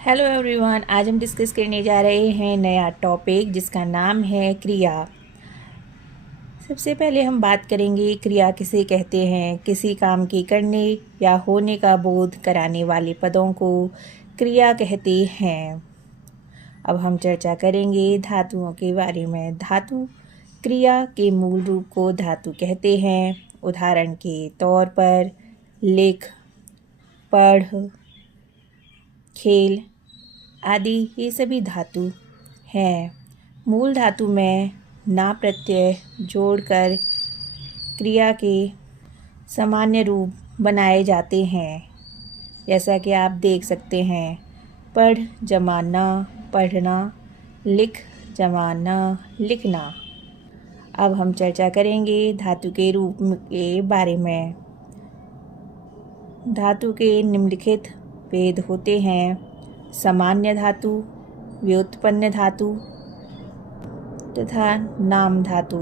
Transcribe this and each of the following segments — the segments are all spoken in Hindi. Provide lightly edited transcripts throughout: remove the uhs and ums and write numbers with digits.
हेलो एवरीवन, आज हम डिस्कस करने जा रहे हैं नया टॉपिक जिसका नाम है क्रिया। सबसे पहले हम बात करेंगे क्रिया किसे कहते हैं। किसी काम के करने या होने का बोध कराने वाले पदों को क्रिया कहते हैं। अब हम चर्चा करेंगे धातुओं के बारे में। धातु क्रिया के मूल रूप को धातु कहते हैं। उदाहरण के तौर पर लिख, पढ़, खेल आदि ये सभी धातु हैं। मूल धातु में ना प्रत्यय जोड़कर क्रिया के सामान्य रूप बनाए जाते हैं, जैसा कि आप देख सकते हैं। पढ़ जमा ना, पढ़ना। लिख जमा ना, लिखना। अब हम चर्चा करेंगे धातु के रूप के बारे में। धातु के निम्नलिखित भेद होते हैं: सामान्य धातु, व्युत्पन्न धातु तथा नाम धातु।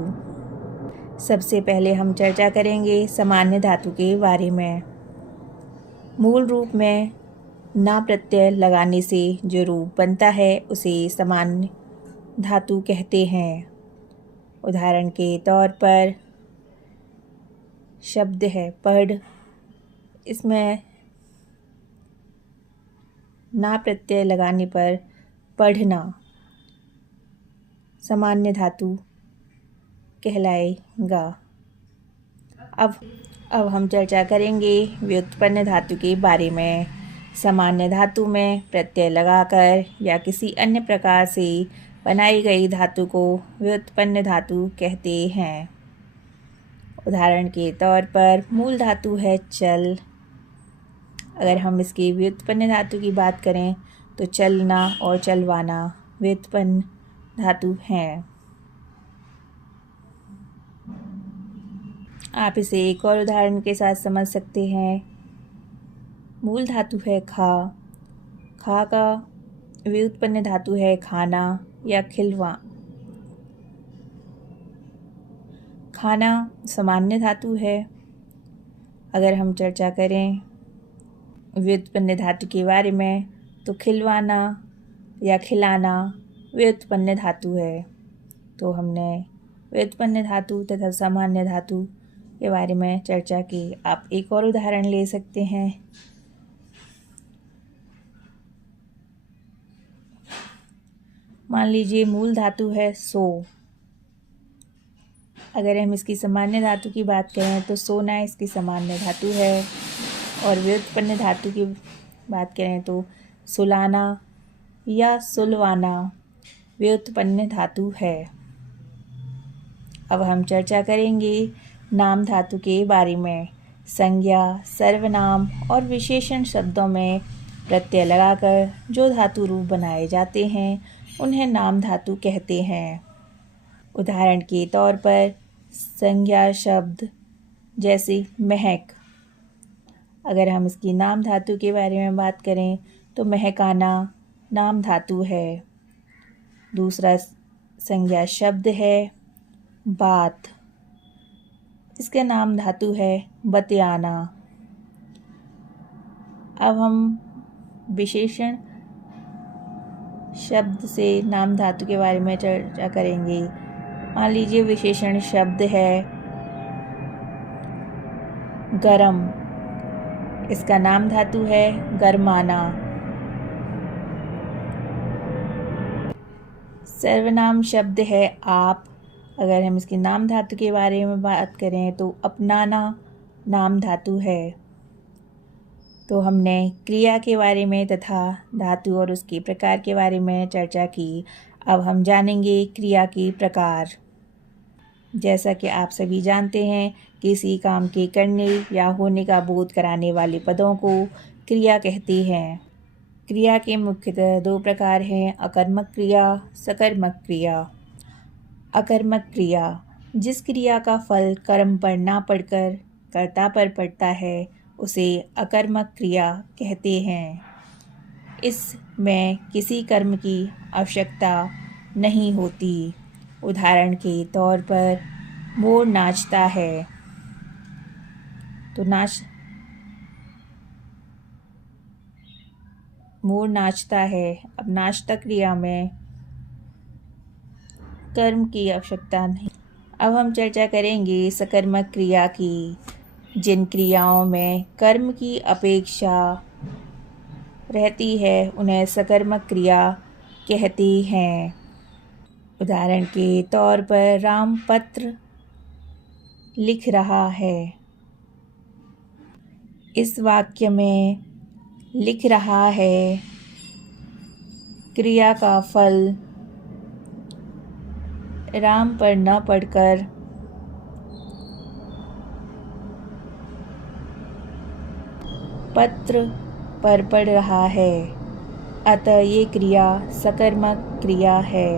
सबसे पहले हम चर्चा करेंगे सामान्य धातु के बारे में। मूल रूप में ना प्रत्यय लगाने से जो रूप बनता है उसे सामान्य धातु कहते हैं। उदाहरण के तौर पर शब्द है पढ़, इसमें ना प्रत्यय लगाने पर पढ़ना सामान्य धातु कहलाएगा। अब हम चर्चा करेंगे व्युत्पन्न धातु के बारे में। सामान्य धातु में प्रत्यय लगाकर या किसी अन्य प्रकार से बनाई गई धातु को व्युत्पन्न धातु कहते हैं। उदाहरण के तौर पर मूल धातु है चल। अगर हम इसकी व्युत्पन्न धातु की बात करें तो चलना और चलवाना व्युत्पन्न धातु हैं। आप इसे एक और उदाहरण के साथ समझ सकते हैं। मूल धातु है खा। खा का व्युत्पन्न धातु है खाना या खिलवा। खाना सामान्य धातु है। अगर हम चर्चा करें व्युत्पन्न धातु के बारे में तो खिलवाना या खिलाना व्युत्पन्न धातु है। तो हमने व्युत्पन्न धातु तथा सामान्य धातु के बारे में चर्चा की। आप एक और उदाहरण ले सकते हैं। मान लीजिए मूल धातु है सो। अगर हम इसकी सामान्य धातु की बात करें तो सोना इसकी सामान्य धातु है। और व्युत्पन्न धातु की बात करें तो सुलाना या सुलवाना व्युत्पन्न धातु है। अब हम चर्चा करेंगे नाम धातु के बारे में। संज्ञा, सर्वनाम और विशेषण शब्दों में प्रत्यय लगाकर जो धातु रूप बनाए जाते हैं उन्हें नाम धातु कहते हैं। उदाहरण के तौर पर संज्ञा शब्द जैसे महक। अगर हम इसकी नाम धातु के बारे में बात करें तो महकाना नाम धातु है। दूसरा संज्ञा शब्द है बात। इसका नाम धातु है बतियाना। अब हम विशेषण शब्द से नाम धातु के बारे में चर्चा करेंगे। मान लीजिए विशेषण शब्द है गरम। इसका नाम धातु है गरमाना। सर्वनाम शब्द है आप। अगर हम इसकी नाम धातु के बारे में बात करें तो अपनाना नाम धातु है। तो हमने क्रिया के बारे में तथा धातु और उसके प्रकार के बारे में चर्चा की। अब हम जानेंगे क्रिया के प्रकार। जैसा कि आप सभी जानते हैं, किसी काम के करने या होने का बोध कराने वाले पदों को क्रिया कहते हैं। क्रिया के मुख्यतः दो प्रकार हैं: अकर्मक क्रिया, सकर्मक क्रिया। अकर्मक क्रिया जिस क्रिया का फल कर्म पर ना पड़कर कर्ता पर पड़ता है उसे अकर्मक क्रिया कहते हैं। इसमें किसी कर्म की आवश्यकता नहीं होती। उदाहरण के तौर पर मोर नाचता है तो मोर नाचता है। अब नाचता क्रिया में कर्म की आवश्यकता नहीं। अब हम चर्चा करेंगे सकर्मक क्रिया की। जिन क्रियाओं में कर्म की अपेक्षा रहती है उन्हें सकर्मक क्रिया कहते हैं। उदाहरण के तौर पर राम पत्र लिख रहा है। इस वाक्य में लिख रहा है क्रिया का फल राम पर न पढ़कर पत्र पर पढ़ रहा है, अतः ये क्रिया सकर्मक क्रिया है।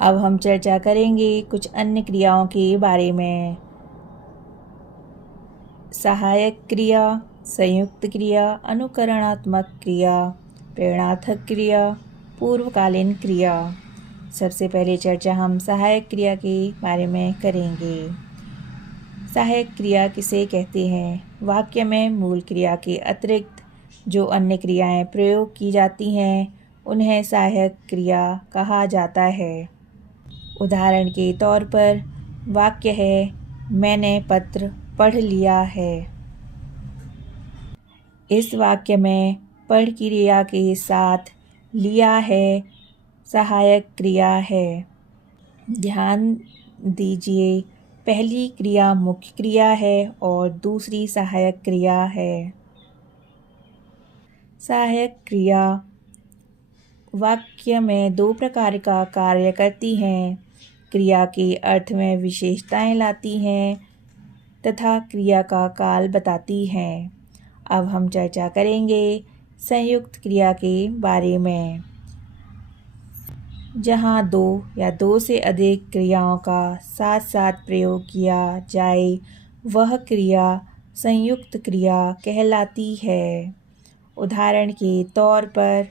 अब हम चर्चा करेंगे कुछ अन्य क्रियाओं के बारे में। सहायक क्रिया, संयुक्त क्रिया, अनुकरणात्मक क्रिया, प्रेरणार्थक क्रिया, पूर्वकालीन क्रिया। सबसे पहले चर्चा हम सहायक क्रिया के बारे में करेंगे। सहायक क्रिया किसे कहते हैं? वाक्य में मूल क्रिया के अतिरिक्त जो अन्य क्रियाएं प्रयोग की जाती हैं उन्हें सहायक क्रिया कहा जाता है। उदाहरण के तौर पर वाक्य है मैंने पत्र पढ़ लिया है। इस वाक्य में पढ़ क्रिया के साथ लिया है सहायक क्रिया है। ध्यान दीजिए, पहली क्रिया मुख्य क्रिया है और दूसरी सहायक क्रिया है। सहायक क्रिया वाक्य में दो प्रकार का कार्य करती हैं। क्रिया के अर्थ में विशेषताएं लाती हैं तथा क्रिया का काल बताती हैं। अब हम चर्चा करेंगे संयुक्त क्रिया के बारे में। जहाँ दो या दो से अधिक क्रियाओं का साथ साथ प्रयोग किया जाए वह क्रिया संयुक्त क्रिया कहलाती है। उदाहरण के तौर पर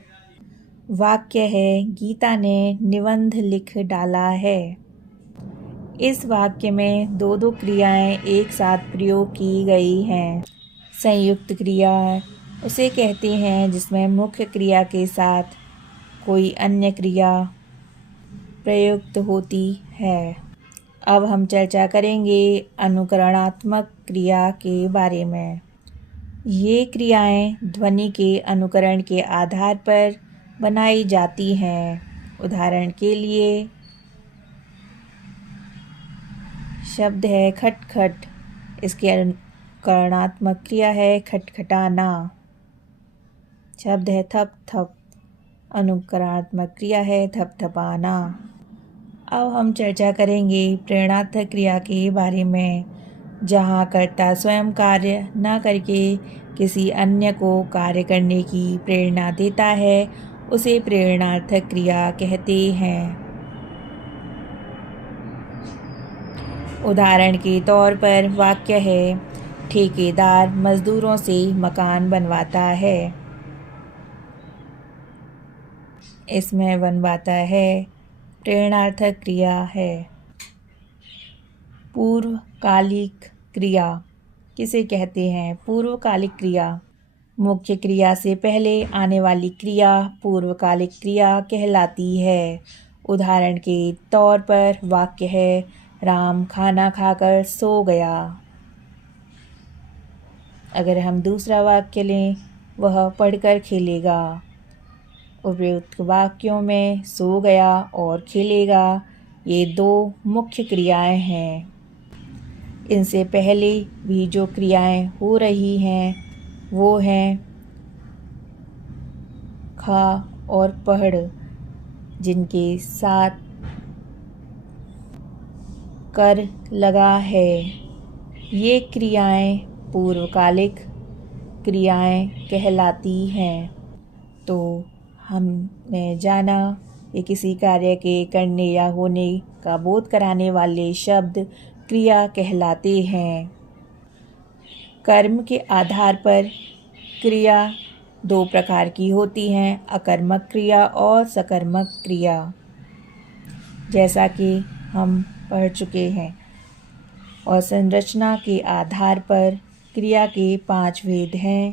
वाक्य है गीता ने निबंध लिख डाला है। इस वाक्य में दो दो क्रियाएं एक साथ प्रयोग की गई हैं। संयुक्त क्रिया उसे कहते हैं जिसमें मुख्य क्रिया के साथ कोई अन्य क्रिया प्रयुक्त होती है। अब हम चर्चा करेंगे अनुकरणात्मक क्रिया के बारे में। ये क्रियाएं ध्वनि के अनुकरण के आधार पर बनाई जाती हैं। उदाहरण के लिए शब्द है खटखट, इसकी अनुकरणात्मक क्रिया है खटखटाना। शब्द है थप थप, अनुकरणात्मक क्रिया है थपथपाना। अब हम चर्चा करेंगे प्रेरणार्थक क्रिया के बारे में। जहाँ कर्ता स्वयं कार्य न करके किसी अन्य को कार्य करने की प्रेरणा देता है उसे प्रेरणार्थक क्रिया कहते हैं। उदाहरण के तौर पर वाक्य है ठेकेदार मजदूरों से मकान बनवाता है। इसमें बनवाता है प्रेरणार्थक क्रिया है। पूर्वकालिक क्रिया किसे कहते हैं? पूर्वकालिक क्रिया मुख्य क्रिया से पहले आने वाली क्रिया पूर्वकालिक क्रिया कहलाती है। उदाहरण के तौर पर वाक्य है राम खाना खाकर सो गया। अगर हम दूसरा वाक्य लें वह पढ़कर खेलेगा। उपयुक्त वाक्यों में सो गया और खेलेगा ये दो मुख्य क्रियाएं हैं। इनसे पहले भी जो क्रियाएं हो रही हैं वो हैं खा और पढ़, जिनके साथ कर लगा है। ये क्रियाएं पूर्वकालिक क्रियाएं कहलाती हैं। तो हमने जाना कि किसी कार्य के करने या होने का बोध कराने वाले शब्द क्रिया कहलाते हैं। कर्म के आधार पर क्रिया दो प्रकार की होती हैं, अकर्मक क्रिया और सकर्मक क्रिया, जैसा कि हम पढ़ चुके हैं। और संरचना के आधार पर क्रिया के 5 भेद हैं।